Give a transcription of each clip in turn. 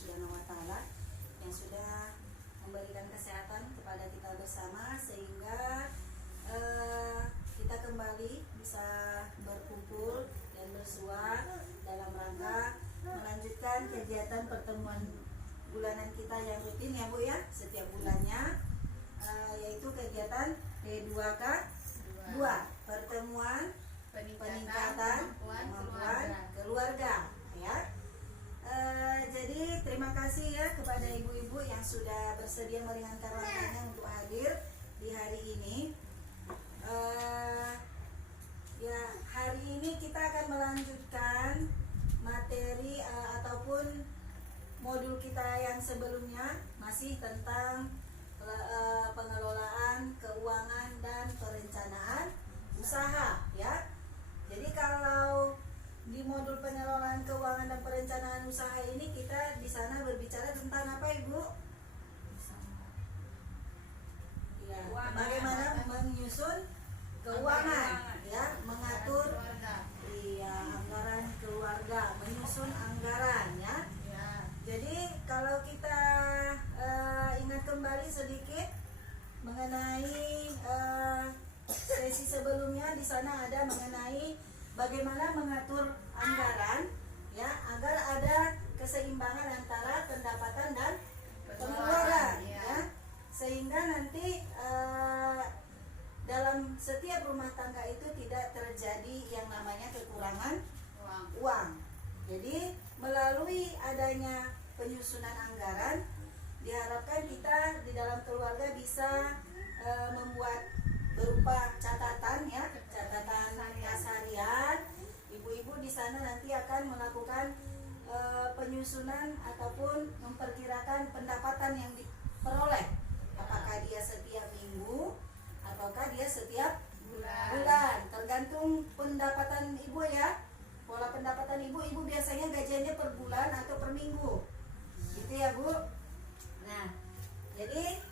Subhanahu wa Ta'ala yang sudah memberikan kesehatan kepada kita bersama sehingga kita kembali bisa berkumpul dan bersua dalam rangka melanjutkan kegiatan pertemuan bulanan kita yang rutin ya Bu ya, setiap bulannya, yaitu kegiatan P2K 2, pertemuan peningkatan kemampuan keluarga ya. Jadi terima kasih ya kepada ibu-ibu yang sudah bersedia meringankan langkahnya untuk hadir di hari ini. Ya, hari ini kita akan melanjutkan materi ataupun modul kita yang sebelumnya, masih tentang pengelolaan keuangan dan perencanaan usaha ya. Jadi kalau di modul pengelolaan keuangan dan perencanaan usaha ini kita di sana berbicara tentang apa Ibu? Ya, bagaimana menyusun keuangan ya, mengatur anggaran keluarga, menyusun anggaran ya. Jadi kalau kita ingat kembali sedikit mengenai sesi sebelumnya, di sana ada mengenai bagaimana mengatur anggaran ya agar ada keseimbangan antara pendapatan dan pengeluaran ya, sehingga nanti dalam setiap rumah tangga itu tidak terjadi yang namanya kekurangan uang. Jadi melalui adanya penyusunan anggaran diharapkan kita di dalam keluarga bisa membuat berupa catatan ya, catatan kas harian. Ibu-ibu di sana nanti akan melakukan penyusunan ataupun memperkirakan pendapatan yang diperoleh, apakah dia setiap minggu ataukah dia setiap bulan, tergantung pendapatan ibu ya. Pola pendapatan ibu biasanya gajiannya per bulan atau per minggu gitu ya Bu. Nah, jadi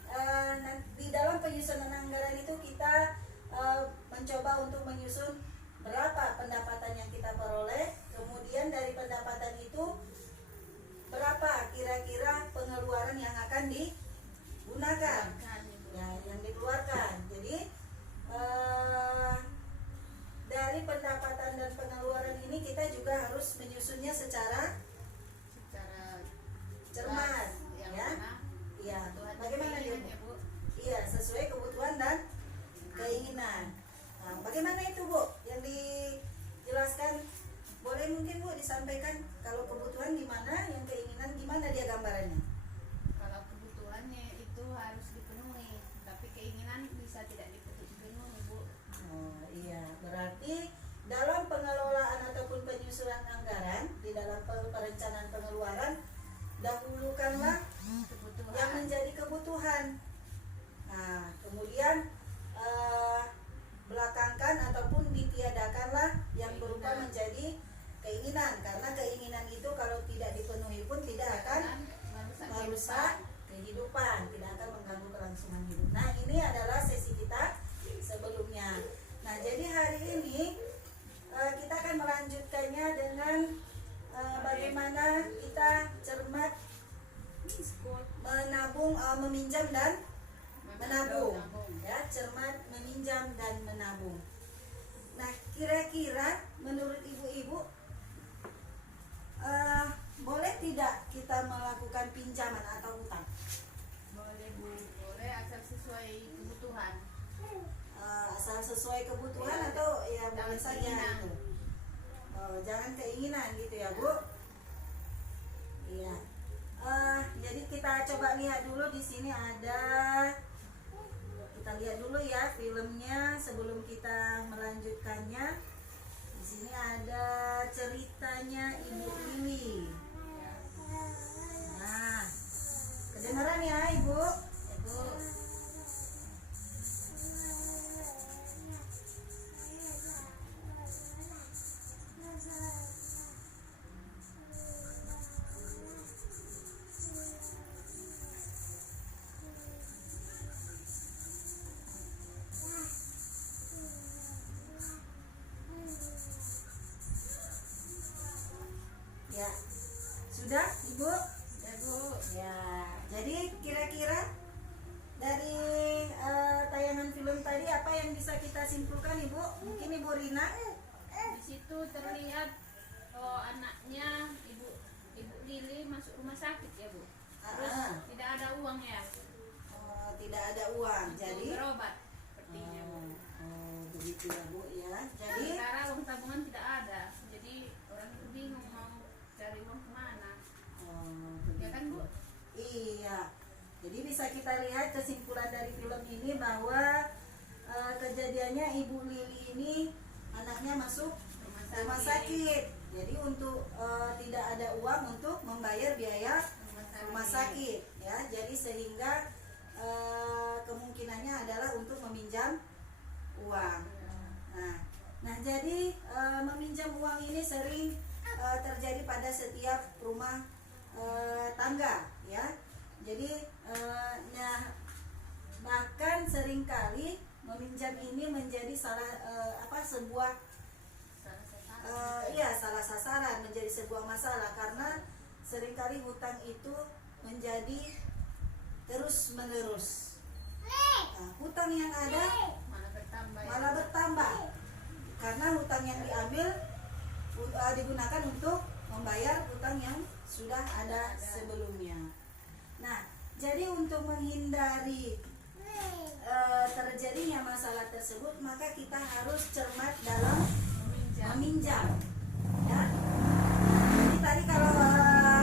di dalam penyusunan anggaran itu kita mencoba untuk menyusun berapa pendapatan yang kita peroleh, kemudian dari pendapatan itu berapa kira-kira pengeluaran yang akan digunakan ya, yang dikeluarkan. Jadi dari pendapatan dan pengeluaran ini kita juga harus menyusunnya secara cermat ya. Iya, bagaimana ya Bu? Iya, sesuai kebutuhan dan keinginan. Nah, bagaimana itu Bu? Yang dijelaskan, boleh mungkin Bu disampaikan kalau kebutuhan gimana, yang keinginan gimana dia gambarannya? Kalau kebutuhannya itu harus dipenuhi, tapi keinginan bisa tidak dipenuhi Bu. Oh iya, berarti dalam pengelolaan ataupun penyusunan anggaran di dalam perencanaan pengeluaran, dahulukanlah yang menjadi kebutuhan. Nah, kemudian belakangkan ataupun ditiadakanlah yang berupa menjadi keinginan, karena keinginan itu kalau tidak dipenuhi pun tidak akan merusak kehidupan, tidak akan mengganggu kelangsungan hidup. Nah, ini adalah sesi kita sebelumnya. Nah, jadi hari ini kita akan melanjutkannya dengan bagaimana kita cermat menabung, meminjam dan menabung ya, cermat meminjam dan menabung. Nah, kira-kira menurut ibu-ibu boleh tidak kita melakukan pinjaman atau utang? Boleh Bu, boleh asal sesuai kebutuhan. Asal sesuai kebutuhan atau ya boleh saja itu. Jangan keinginan gitu ya Bu. Iya. Jadi kita coba lihat dulu, di sini ada, kita lihat dulu ya filmnya sebelum kita melanjutkannya. Di sini ada ceritanya Ibu Liwi. Nah, kedengaran ya Ibu? Ibu. Ya, sudah Ibu? Ya Bu. Bu Rina? Di situ terlihat anaknya ibu Lili masuk rumah sakit ya Bu. Terus tidak ada uang ya. Tidak ada uang, Untuk jadi berobat sepertinya Bu. begitu ya Bu ya. Jadi Sementara uang tabungan tidak ada, jadi orang itu bingung mau cari uang kemana. Ya kan Bu? Iya. Jadi bisa kita lihat kesimpulan dari film ini bahwa kejadiannya Ibu Lili ini anaknya masuk rumah sakit. Jadi untuk tidak ada uang untuk membayar biaya rumah sakit ya. Jadi sehingga kemungkinannya adalah untuk meminjam uang. Nah jadi meminjam uang ini sering terjadi pada setiap rumah tangga ya. Jadi bahkan seringkali meminjam ini menjadi salah sasaran, menjadi sebuah masalah karena seringkali hutang itu menjadi terus menerus. Hutang yang ada malah bertambah karena hutang yang diambil digunakan untuk membayar hutang yang sudah ada sebelumnya. Nah, jadi untuk menghindari terjadinya masalah tersebut, maka kita harus cermat dalam meminjam. Ya. Jadi tadi kalau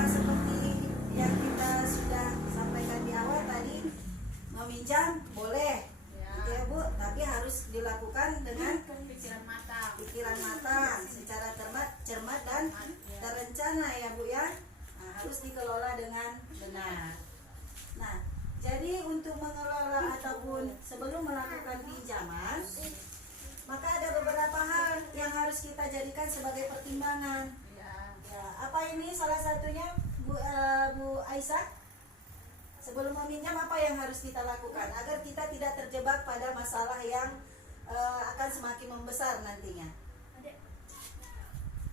seperti yang kita sudah sampaikan di awal tadi, meminjam boleh, gitu ya Bu, tapi harus dilakukan dengan pikiran matang, secara cermat dan terencana ya Bu ya. Nah, harus dikelola dengan benar. Nah, jadi untuk mengelola ataupun sebelum melakukan pinjaman, maka ada beberapa hal yang harus kita jadikan sebagai pertimbangan. Ya, apa ini salah satunya Bu Aisyah? Sebelum meminjam apa yang harus kita lakukan agar kita tidak terjebak pada masalah yang akan semakin membesar nantinya?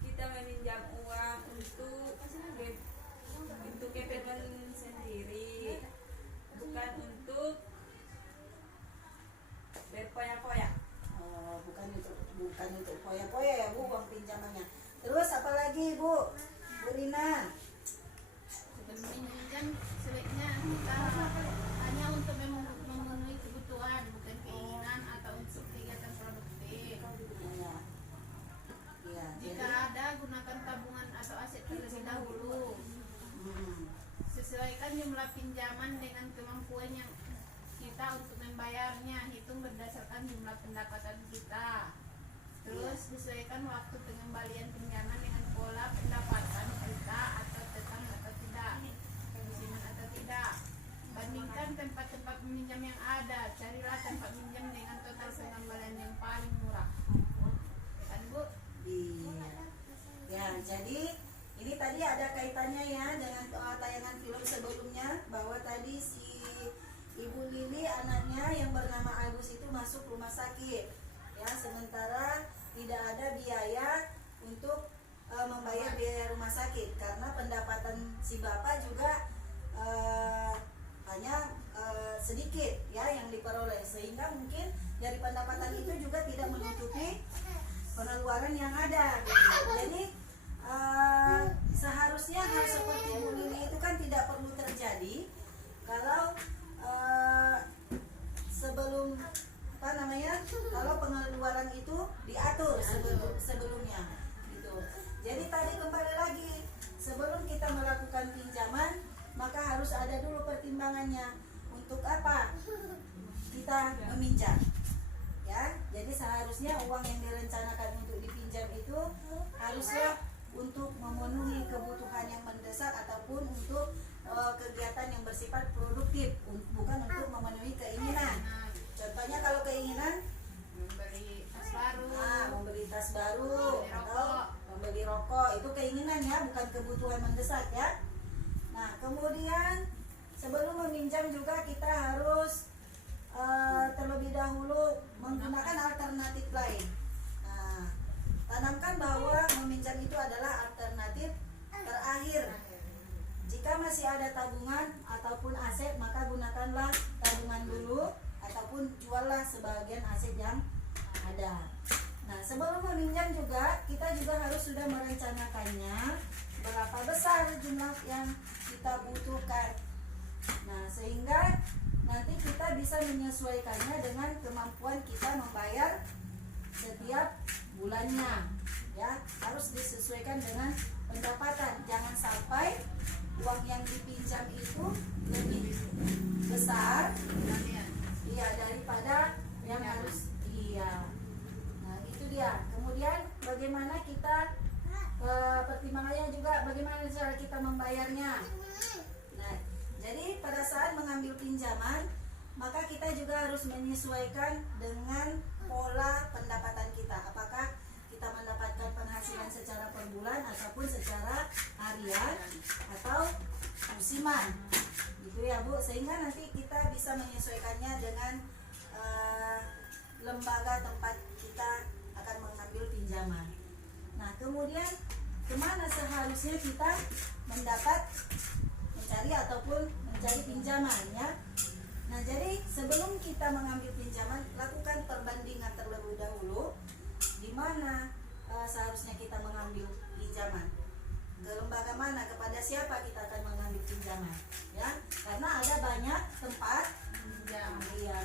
Kita meminjam uang untuk keperluan sendiri, bukan untuk berpoya-poya. Bukan untuk poya-poya ya Bu uang pinjamannya. Terus apalagi Bu Rina? Sebelum meminjam sebaiknya kita hanya untuk memenuhi kebutuhan, bukan keinginan atau untuk kegiatan produktif. Ya, Jika ada, gunakan tabungan atau aset terlebih dahulu. Sesuaikan jumlah pinjaman dengan kemampuan yang kita untuk membayarnya. Hitung berdasarkan jumlah pendapatan kita. Terus sesuaikan waktu pengembalian pinjaman dengan pola pendapatan kita atau tetap atau tidak, musiman atau tidak. Bandingkan tempat-tempat meminjam yang ada. Carilah tempat pinjam dengan total pengembalian yang paling murah. Kan Bu? Iya. Ya, jadi ini tadi ada kaitannya ya dengan tayangan film sebelumnya, bahwa tadi si Ibu Lili anaknya yang bernama Agus itu masuk rumah sakit ya, sementara tidak ada biaya untuk membayar biaya rumah sakit karena pendapatan si bapak juga hanya sedikit ya yang diperoleh, sehingga mungkin dari pendapatan itu juga tidak menutupi pengeluaran yang ada gitu. Jadi seharusnya hal seperti Bu Lili itu kan tidak perlu terjadi kalau sebelum kalau pengeluaran itu diatur sebelumnya gitu. Jadi tadi kembali lagi, sebelum kita melakukan pinjaman maka harus ada dulu pertimbangannya untuk apa kita meminjam ya. Jadi seharusnya uang yang direncanakan untuk dipinjam itu haruslah untuk memenuhi kebutuhan yang mendesak ataupun untuk kegiatan yang bersifat produktif, bukan untuk memenuhi keinginan. Contohnya kalau keinginan Membeli tas baru, membeli tas baru atau membeli rokok, itu keinginan ya, bukan kebutuhan mendesak ya. Nah, kemudian sebelum meminjam juga kita harus terlebih dahulu menggunakan alternatif lain. Nah, tanamkan bahwa meminjam itu adalah alternatif terakhir. Jika masih ada tabungan ataupun aset, maka gunakanlah tabungan dulu ataupun juallah sebagian aset yang ada. Nah, sebelum meminjam juga, kita juga harus sudah merencanakannya berapa besar jumlah yang kita butuhkan. Nah, sehingga nanti kita bisa menyesuaikannya dengan kemampuan kita membayar setiap bulannya. Ya, harus disesuaikan dengan pendapatan. Jangan sampai uang yang dipinjam itu lebih besar daripada yang harus Nah, itu dia. Kemudian bagaimana kita pertimbangannya juga bagaimana cara kita membayarnya. Nah, jadi pada saat mengambil pinjaman, maka kita juga harus menyesuaikan dengan pola pendapatan kita. Apakah kita mendapatkan penghasilan secara per bulan ataupun secara harian atau musiman, gitu ya Bu. Sehingga nanti kita bisa menyesuaikannya dengan lembaga tempat kita akan mengambil pinjaman. Nah, kemudian kemana seharusnya kita mencari ataupun mencari pinjaman ya. Nah, jadi sebelum kita mengambil pinjaman, lakukan perbandingan terlebih dahulu di mana seharusnya kita mengambil pinjaman, ke lembaga mana, kepada siapa kita akan mengambil pinjaman ya. Karena ada banyak tempat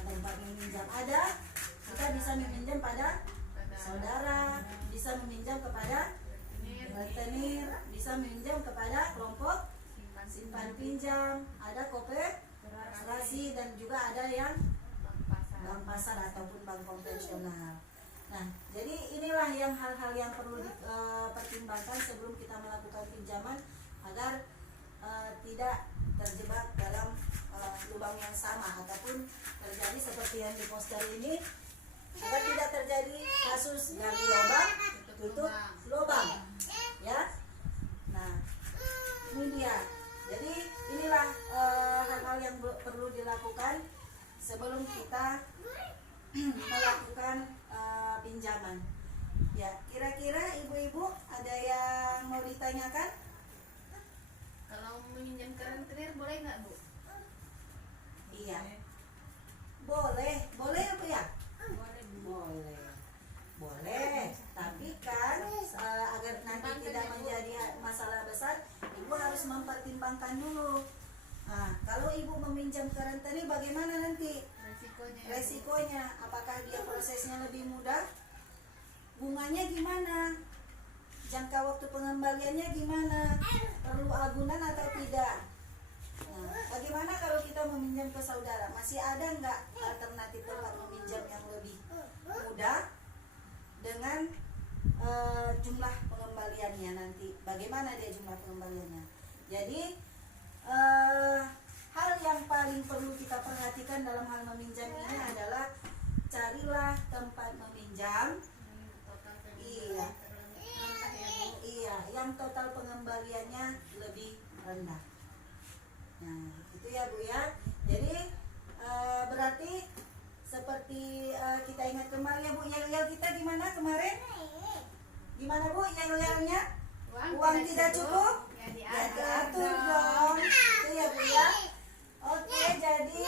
tempat meminjam. Ada, kita bisa meminjam pada saudara, bisa meminjam kepada rentenir, bisa meminjam kepada kelompok simpan pinjam, ada koperasi, dan juga ada yang bank pasar ataupun bank konvensional. Nah, jadi inilah yang hal-hal yang perlu dipertimbangkan sebelum kita melakukan pinjaman agar tidak terjebak dalam lubang yang sama ataupun terjadi seperti yang di poster ini, agar tidak terjadi kasus gali lubang tutup lubang ya. Nah, ini dia. Jadi inilah hal-hal yang perlu dilakukan sebelum kita melakukan pinjaman ya. Kira-kira ibu-ibu ada yang mau ditanyakan? Kalau meminjam ke rentenir boleh nggak Bu? Iya, boleh ya Bu ya? Boleh, tapi kan agar nanti tidak menjadi masalah besar, ibu harus mempertimbangkan dulu. Nah, kalau ibu meminjam ke rentenir, bagaimana nanti resikonya? Apakah dia prosesnya lebih mudah? Bunganya gimana? Jangka waktu pengembaliannya gimana? Perlu agunan atau tidak? Nah, bagaimana kalau kita meminjam ke saudara? Masih ada nggak alternatif tempat meminjam yang lebih mudah dengan jumlah pengembaliannya nanti? Bagaimana dia jumlah pengembaliannya? Jadi hal yang paling perlu kita perhatikan dalam hal meminjam ini adalah carilah tempat meminjam yang total pengembaliannya lebih rendah. Nah, itu ya Bu ya. Jadi berarti seperti kita ingat kemarin ya Bu, yel-yel kita gimana kemarin? Gimana Bu yel-yelnya? Uang tidak cukup? Ya diatur dong. Itu ya Bu ya. Oke, jadi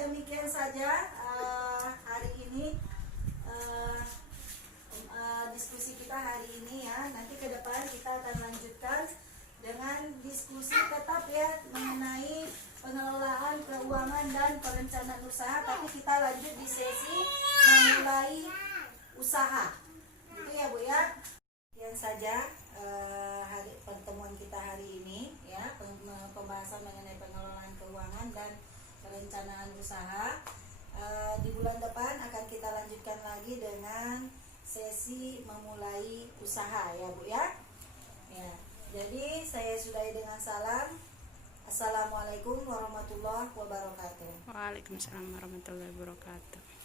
demikian saja hari ini diskusi kita hari ini ya. Nanti ke depan kita akan lanjutkan dengan diskusi tetap ya mengenai pengelolaan keuangan dan perencanaan usaha, tapi kita lanjut di sesi memulai usaha. Itu ya Bu ya. Yang saja hari pertemuan kita hari ini ya, pembahasan mengenai pengelolaan keuangan dan perencanaan usaha. Di bulan depan akan kita lanjutkan lagi dengan sesi memulai usaha ya Bu ya. Ya. Jadi saya sudahi dengan salam. Assalamualaikum warahmatullahi wabarakatuh. Waalaikumsalam warahmatullahi wabarakatuh.